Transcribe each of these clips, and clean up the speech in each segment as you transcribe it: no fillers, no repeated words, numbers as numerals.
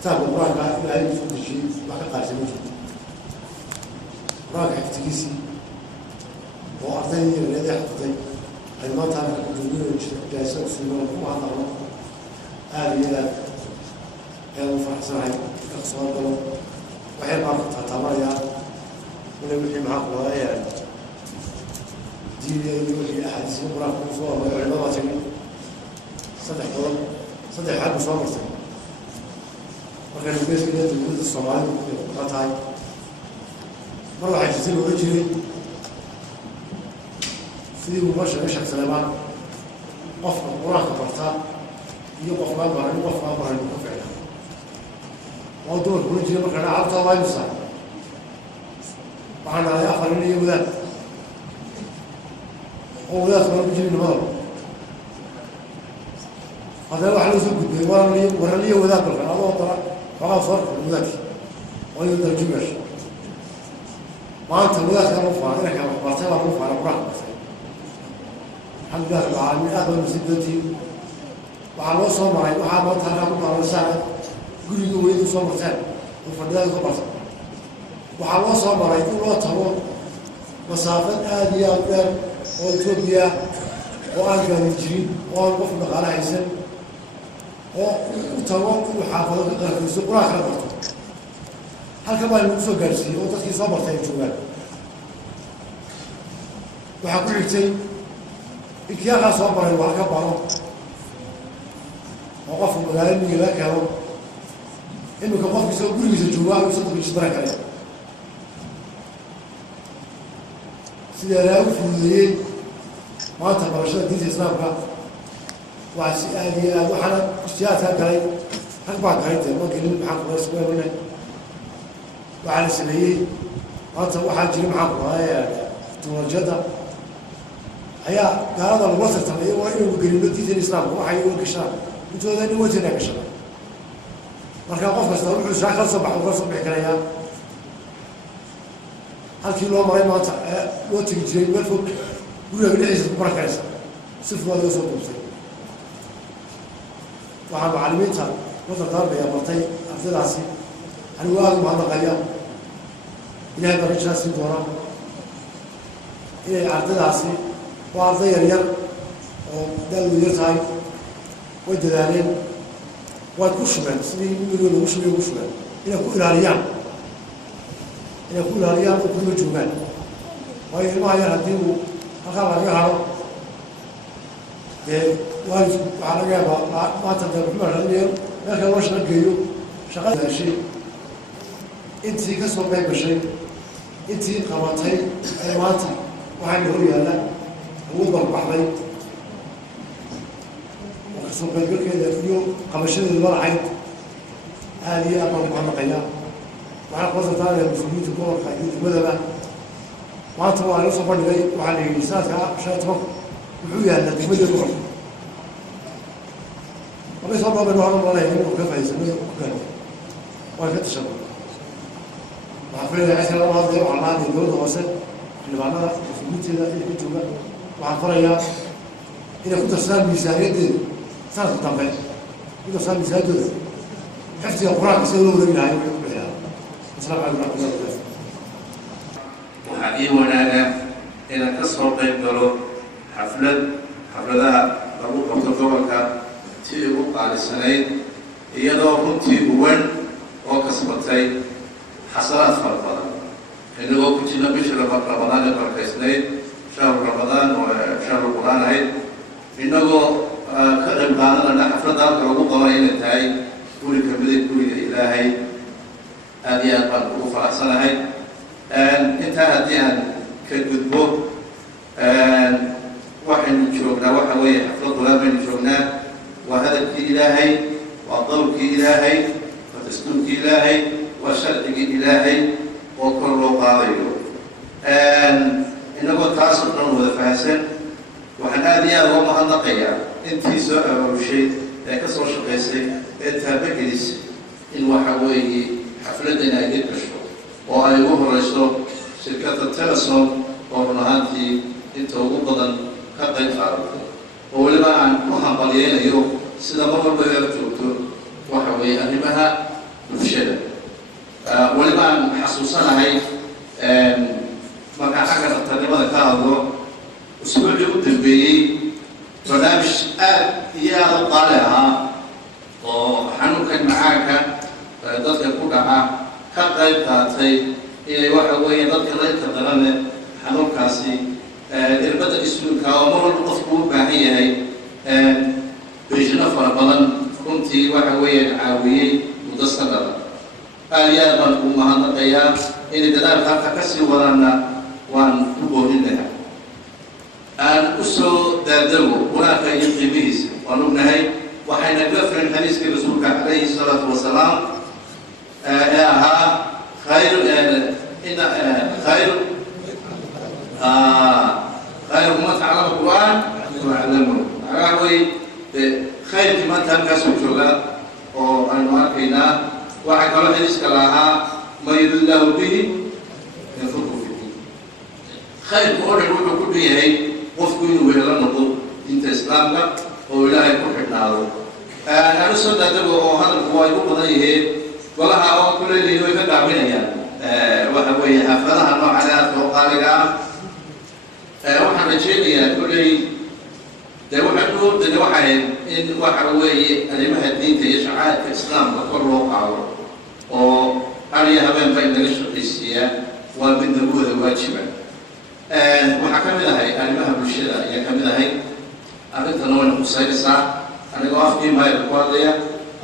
كتاب القرآن لا يوجد شيء ما قال سموه قرآن حفتكيسي وأرضي الذي حفتي الموت على الدنيا جالسة وسنون وما نرى هذه مفرح صحيح أقصى البلد وحين ما تطلع ولو اللي معك وهي ديني اللي أحد يسمى براك مصور وعلمات صدق حد مصور وكان الناس كده تقول الصومال قطعي مرة واحد يصير وجهي سيدي مباشر مش سليمان قف وراك برتا يوقف ما بره يوقف ما بره يوقف عليه موضوع وجهي ما كان عارف الله يمسح وأنا يا أخي اللي يولد أولاد ما بيجي من ماله هذا واحد يسوق ورليه وذاك الفرع الله ترى فقط فرق وذاك ويقدر الجمش ما أنت وذاك رفع أنا كان برتلا رفع على براح الحمد لله رب العالمين أقبل مسدتي وعلى وصل معي وعلى ما تهرب على الساعة قل لي وين وصل مرتين وفردان خبرت وعلى وصل معي كل وقت هو مسافة آدية وكان وإثيوبيا وأنا كان يجري وأنا وقفنا على حسن وتوقف وحافظ غير في السوق راح ربطه هل كمان المسوق جالسي وتسكي صبر تاني جوال وحقول لك إكياغا صبر الواقع بارو وقف المغالب من ذاك هو إنه كقف يسوي كل شيء جوال ويصدق يشترك عليه سيدنا في الليل ما تبرشنا دين الإسلام كا وعسيادي وحنا اشتياتها كاي أربعة كاي ما قلنا معك بس ولا وعلى سبيل ما تروح حاجة معك وهاي توجدها هي هذا الوسط ترى وين قلنا دين الإسلام وحي وكشنا أنتوا ذا نوتنا كشنا مركب قف بس تروح الشاكر صباح وصبح كليا هالكيلو مرة ما لو تيجي بالفوق ولا بالعيش بركة صفر ولا صفر وعلى معلميتها وصل ضربة يا مرتي عبد العزيز الواقع مع الغيام إلى هذا الرجال سيدورا إلى عبد العزيز وعبد يرير ودلو يرتاي ودلالين وكشمل سنين يقولوا وشمل إلى كل الأيام إلى كل الأيام وكل جمال وإذا ما يهديه أخاف يهرب والد على جابه ما تقدر محمد اليوم لكن وش نقيه شغل شيء أنت كسر بيك شيء أنت قرأتي أيواتي وعند هو يلا هو ضرب بحري وكسر بيك كذا اليوم قبشين المرعي هذه أمر محمد قيام وعلى قصة ثانية المسلمين تقول خايفين مذبة ما تبغى نوصل بني وعلى لساتها شاتهم وحويها التي مدة روح وبس الله بنو هرم الله يهمه كيف يسميه وكانوا وكانت الشباب وعفرين عسل الله هذا وعلى هذه الجودة وسط اللي معنا في الميت إذا كنت جوا وعفريا إذا كنت سام ميزانية صار تطبع إذا سام ميزانية حفتي القرآن يسوي له من هاي السلام عليكم ورحمة الله وبركاته وحقيقة ونانا إن كسر قيب قالوا حفلة lagu qabto gobolka tii ugu qaalisanayd iyadoo runtii huwan oo kasbatay xasanaad fara badan inagoo ku jirna bisha ramadaan ee barkaysnayd shahru ramadaan oo shahru quraan ahayd inagoo ka qayb qaadanana xafladda halka lagu qabanay inay tahay guri ka mid guriga ilaahay aad iyo aad baan ugu faraxsanahay intaa haddii aan ka gudbo waxaynu joognaa waxa weeye xafladula baynu joognaa waa hadalkii ilaahay waa qowlkii ilaahay waa dastuurkii ilaahay waa sharcigii ilaahay oo kor loo qaadayo inagoo taasoo dhan wada fahansan waxaan aad iyo aad uga mahadnaqayaa intii soo arooshay ee ka soo shaqaysay ee taabagelisay in waxa weeye xafladdan ay dib gasho oo ay ugu horeyso shirkadda telesom oo run ahaantii inta ugu badan ka qayb qaadato oo weliba aan ku hambaliyeynayo sida mar walba igala joogto waxa weeye arrimaha bulshada walibaan xasuusanahay markaan xagga dhaqtarnimada ka hadlo usbuucii u dambeeyey barnaamij aad iyo aad u qaali ahaa oo xanuunkan macaanka dadka ku dhaca ka qayb qaatay inay waxa weeye dadka laydka daran leh xanuunkaasi irbadda isluulka oo mar walba qofku u baahan yahay beeshino fara badan runtii waxa weeye caawiyey muddo sanada aad iyo aad baan ugu mahadnaqayaa inay dadaalka halka ka sii wadaanna waan ku boorin lahaa aan u soo daadago wanaagga iyo qiimihiisa waan ognahay waxayna ka filan xadiiskii rasuulka calayhi salaatu wasalaam ee ahaa khayr ما تعلم القرآن وعلمه عراوي خير كما تنكس وجولا وأنواعنا وعكر حديث كلاها ما يدل له به يفرق في الدين خير قول الروح كل هي وفقين ولا نقول أنت إسلامك ولا يكون حناو أنا سألت هذا القواعد وقضيه ولا هو كل اللي هو يفقع منها يعني وهو يحفظها نوع على وقالها waxaan rajeynayaa kulley dee waxaan u ordana waxahayd in waxa weeye arrimaha diinta iyo shacaa'irka islaamka kor loo qaado oo ariya habeenba in laga shaqaysiiyaa waa mid nagooda waajiba waxaa ka mid ahay arrimaha bulshada ayaa ka mid ahay arrintana wayna qusaynaysaa anigoo afkii maayarka ku hadlaya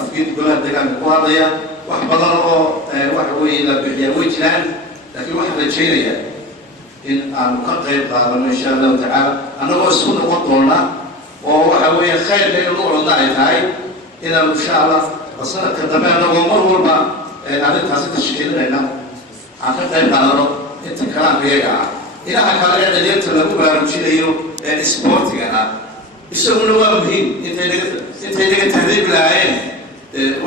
afkii golaha deegaanka ku hadlaya wax badan oo waxa weeye la bixiyaa way jiraan laakiin waxaan rajeynayaa in aan ka qayb qaadano insha allahu tacaala annagoo isku noqon doona oo waxa weeye khayrka in lagu codna ay tahay inaan insha allah sanadka dambe annagoo mar walba arrintaasi tashkiilinayna aan ka qayb qaadano inta kalaanka iyaga ah inaha kale ee dhalinyarta lagu baraarujinayo ee isboortigana isaguna waa muhiim intay naga tahriib lahaayeen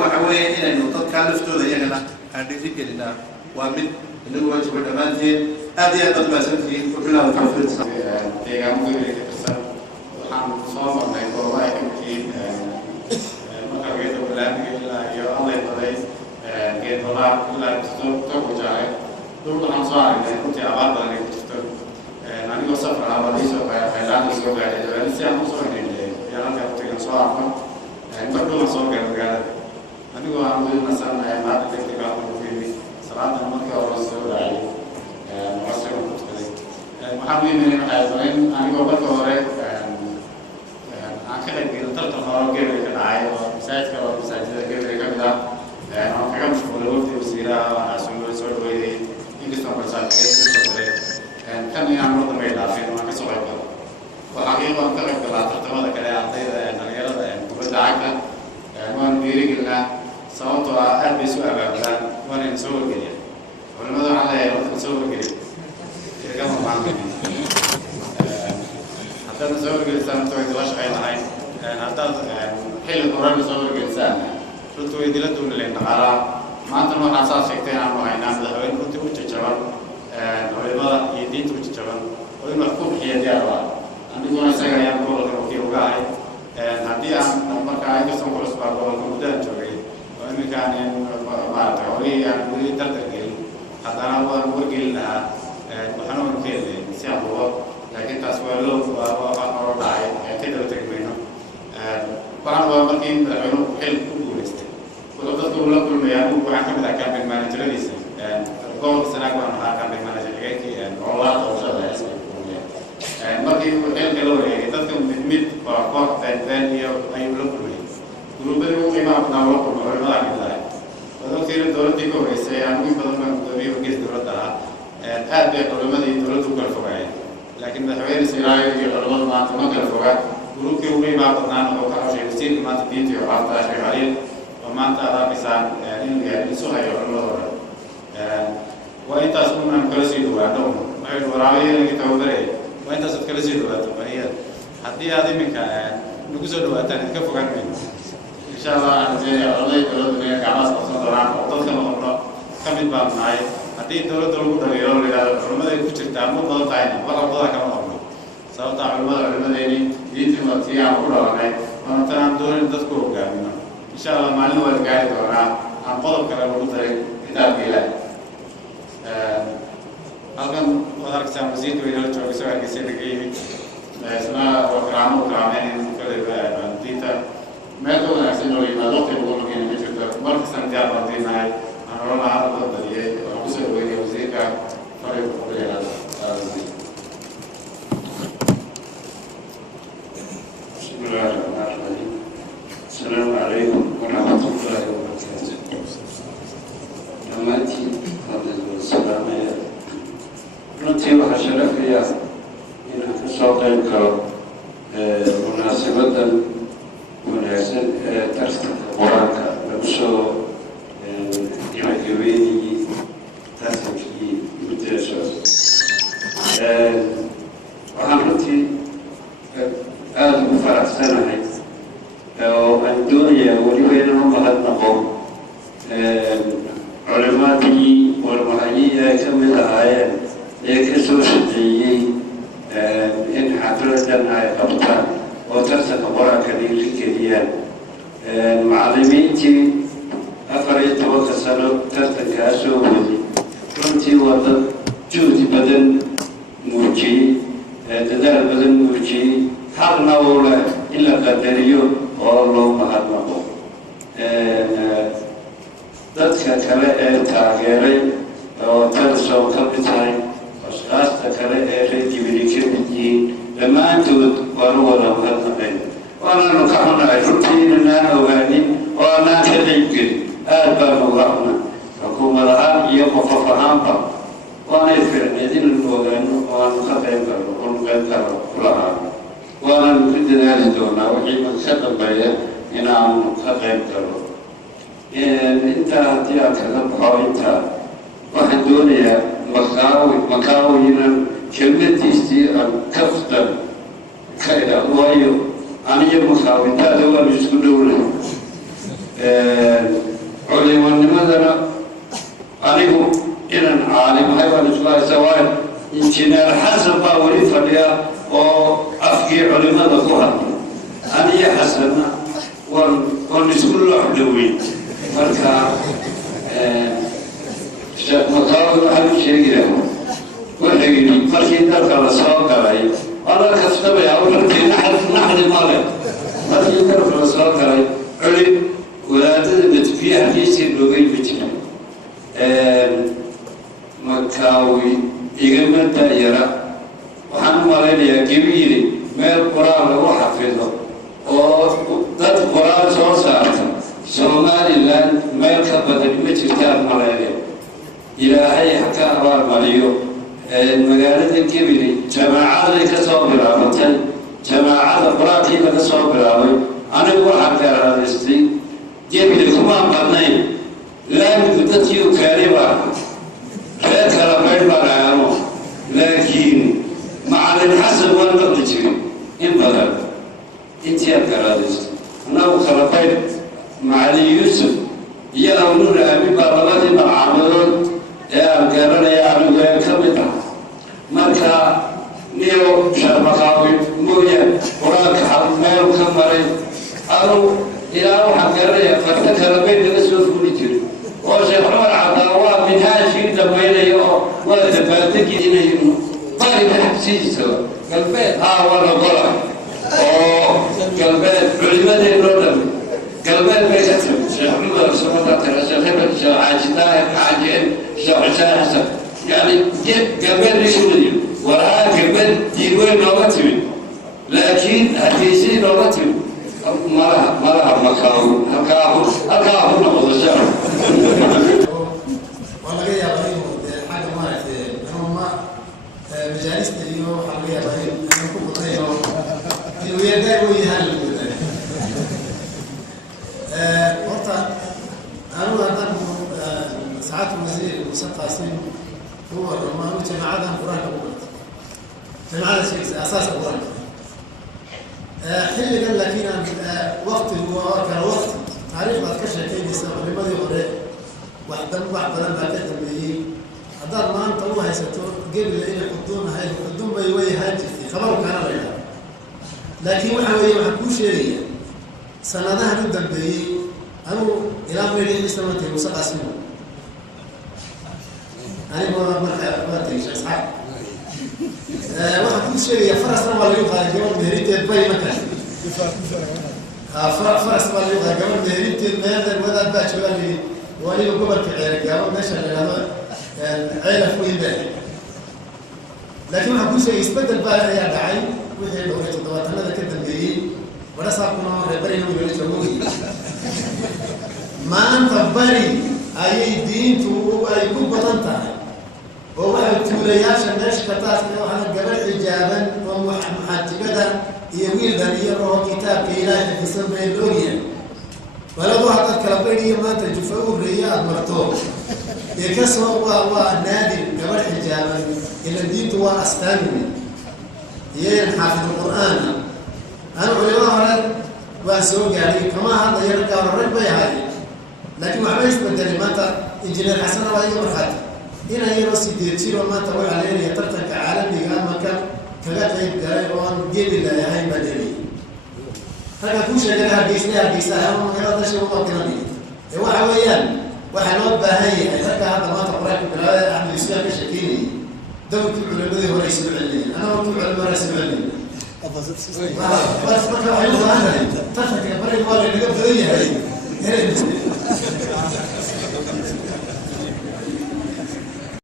waxa weeye inaynu dadkaa laftooda iyagana aan dhiirigelinaa waa mid inagu waajiba dhammaanteen aad iyo aad badbaadsantihiin wabillahi tawfiiq deegaanka ka tirsan waxaan soo marnay goobo ay ka mid yihiin marka geeda balaamiga ilaa iyo allay baday geed balaar ilaa togo jaaray dhulka waxaan soo aragnay runtii abaar badan ay ku jirto anigoo safar ah waa liisoo khayraadda soo gaadhay si aan usoo hindhindhiyay ayaan halkaa kutigan soo arko markuulan soo gaar magaalada anigoo aan weli nasanahay maada degdega aan ku yimi salaadana markii hore soo raacay waxaan u imanay waxay tahay anigoo marka hore aan ka qayb gelin tartan hore Gabriel ka dhacay oo masaajidda Gabriel ka mid ah aan kaga mashquulay waqti wasiiraha aan soo dhaweeyay inkastoo barsaaqeed ku soo galay kan inaan mar dambe dhaafin waan ka soo qayb galay waxaan ka qayb galay tartamada kale ardayda dhalinyarada kubadda cagta waan dhiirigelinaa sababtoo ah aad bay isu abaabulaan waana soo wargeliyaan culimada waxaa leeyahay waqti soo wargeliyay كما معلومين حتى نصور الإنسان تويد لاش غير هاي حتى حيل القرآن نصور الإنسان شو تويد لدون اللي نقرأ ما أنت ما حاسس شيء عن ما ينام ده وين كنت وتجرب ولما يدين وتجرب ولما حكم هي ديارها عندي وانا سجى يوم كل يوم كي وقاعي هدي أنا ما كان يقسم كل أسبوع كل مدة جوي وإن كان ما تعوري يعني ولي ترتقي حتى أنا ورجلنا waxaan u keenay si aan uga laakiin taas waa loo waa dhacay kadib tagmayno waxaan waa markii madaxweynuhu xil ku guuleystay wuxuu dadku la kulmayaan waxaan ka mid ah campaign manageradiisa gobolka sanaag baan ahaa campaign manager-kii ololaha doorashada markii uu xilka la wareegay dadka mid waa koox been iyo ayuu la kulmayay gurubadii ugu qiimaha badnaa la kulmay culimada kamid ahay wadogtiina dowladdii ka horeysay aan ugu badan baan gudoomiye wargeys dowladda ahaa aad bay culimadii dowladdu u kala fogaayeen laakiin madaxweyne siraayo iyo culimadu maanta ma kala fogaa gurubkii ugu qiimaha badnaan wuxuu ka xoshay wasiirka maanta diinta iyo qaabta sheekh caliil oo maanta aad arkaysaan inuu yahay isu hayo culimadooda waa intaas unaan kala sii dhawaano waxay waraabayeenka tababaraya waa intaasaad kala sii dhawaato baniyada haddii aad iminka nagu soo dhawaataan idinka fogaan mayno insha allah aan rajeynaya culimadii dowladdu inay gacmahaas qabsan doonaan oo dadka noqono ka mid baan nahay haddii dowladda lagu dhaliilo la yidhahdo culimaday ku jirtaa ma badan tahayna wax walbada kama qabno sababtaa culimadeeni diintii waa tii aan ku dhalanay waana tan aan doonin dadku hogaamino insha allah maalin waa la gaari doonaa aan qodob kale lagu daray kitaabka ilaahay halkan waad arkaysaan wasiirka weynala jooga soo hargeysa laga yimid isna karaamo karaameyn kale diinta meel ka wanaagsan oo yimaado waqti lagu lugeyn ma jirto markastana diyaar baan diinahay aan oranaha hadda la badiyey oo kusoo dhaweynaya wasiirka fariiqa kuleelada بسم الله الرحمن الرحيم السلام عليكم ورحمة الله وبركاته دمانتي هذا السلام runtii waxaa sharafaya inaan ka soo qayb galo munaasabadan wanaagsan ee tartanka qur-aanka lagu soo gabagabeynayey tartankii muddaso waxaan runtii aada ugu faraxsanahay oo aan doonayaa weliba inaan u mahadnaqo culimadii warmahayii ay ka mid ahaayeen ee ka soo shaqeeyey in xafladan ay qabtaan oo tartanka qur-aanka dhiirigeliyaan macallimiintii 14 sano tartankaa soo waday runtii waa dad juhdi badan muujiyey dadaal badan muujiyey حقنا ولا إلا قدريو والله مهرمه ذاتك كلا تاجري أو ترسو كبتاي أشخاص كلا ريدي بريكبتي لما أنتوا ولا مهرمه وأنا نكحنا روتين أنا أواني وأنا كذيك أربع مغرمنا حكومة لها يوقف فهمها وأنا يفعل يدين الوغان وأنا خبير ونقدر كلها وأنا نريد ذلك دونا وحين خدم بيا إن عم خدم كله أنت هتيا كذا بحاول أنت واحد دنيا مكاوي هنا كلمة تيجي كفتر كذا وايو أنا يوم مكاوي هذا هو المشكلة علم النمذرة أنا هو إن عالم حيوان الله سواء إنجنير حسب باوري فليا وأفقي علماء القرآن أنا يا حسن والنسول الحلوين مركا مقاول واحد شيء له وحيني مركي درك على الصوت علي أنا كسبت يا ولد نحن مالك مركي درك على الصوت علي علم ولا تثبت في حديث اللغوي بجنا مكاوي يجمع دائرة waxaan u malaynayaa gebiiri meel quraan lagu xafido oo dad quraan soo saarta Somaliland meel ka badan ma jirtaan malaynaya ilaahay ka abaalmariyo magaalada gebiiri jamaacada ka soo bilaabatay jamaacada quraanka laga soo bilaabay anigu waxaan garaadaystay gebiiri kuma badnayn laamigu dadkii u kaalay baa reer kala meel baraano laakiin مع الحسن والنقد إن بدل أنت يا كرادس أنا وخلفين مع علي يوسف يا نور أبي بابا مع عمرو يا كرنا يا عمرو يا كبدا مركا نيو شرمقاوي مويا وراك حمل وكمري أنا إلى واحد كرنا فتذكر بين الأسود وليجر وشيخ عمر عطاوى من هاشي دبينا يو ولا تباتك إنه طالب حسيسه قلبات ولا ضرر قلبات علماء الرجل قلبات بيكتب شيخ عمر سمطة شيخ شيخ عاجتاه عاجين شيخ حسن يعني قلبات ليش ولدي وراها قلبات ديوين نواتي لكن هتيسي نواتي ما لها مكاو هكاهو نقض الشهر والله يا ابراهيم حاجه ما مجالس اليوم حلوية ضهير أنا كنت ضهير الويا ده ويهال وقتها أنا أردت ساعات الوزير موسى قاسم هو ما هو جماعة القرآن الأول جماعة شيء أساس القرآن حل قال لك هنا وقت هو كان وقت تعرف ما تكشف كيف يسمع لماذا يقول واحد بدل ما كتب به هذا ما أنت هو هيستور قبل إن يحطون هاي يحطون بيوي هاتف خبروا كان غيره لكن وحوي وحكوا شيء سنة ده جدا بي أنا إلى ما يجي يستمتع وسقى اسمه أنا ما أدري شو أصحاب واحد كل شيء فرس ما اللي يبغى يقول مهريته باي مكان فرس ما اللي يبغى يقول مهريته ماذا ولا باش ولا لي ولي قبل كعير قالوا ليش هذا عيله فوق الباقي لكن واحد كل شيء يستبدل بقى يا داعي وهي لو يتطور هذا كده جايين ولا صار كنا بري نقول ليش هو ما أنت بري أي دين تو أي كل بطنتها وواحد تولياش الناس كتاس وحنا قبل إجابا ومحجبة يويل دنيا روح كتاب كإله في سنة اللوريا ولا واحد كلامي ما تجفوا الرياض مرتوب يكسر ونادي قبل إجابا إلى الدين تو أستني ينحفظ القرآن أنا علماء ولد وأسوق يعني كما هذا يرجع الركبة هذه لكن ما عملش بدل ما إنجيل حسن وأي مرحلة هنا هي بس يدير وما تروح عليه يترتك عالمي قام مكان كذا طيب قال وان جيب الله هاي بدري هذا كل شيء قالها بيسنا هم هذا شيء هو كلامي هو حويان وحنوب بهاي هذا ما تقرأ كلام عن الإسلام الشكيني دوت العلماء هو رئيس العلمين أنا وكل علماء رئيس العلمين بس ما كان حلو هذا تفك بري الوالد اللي قبل هي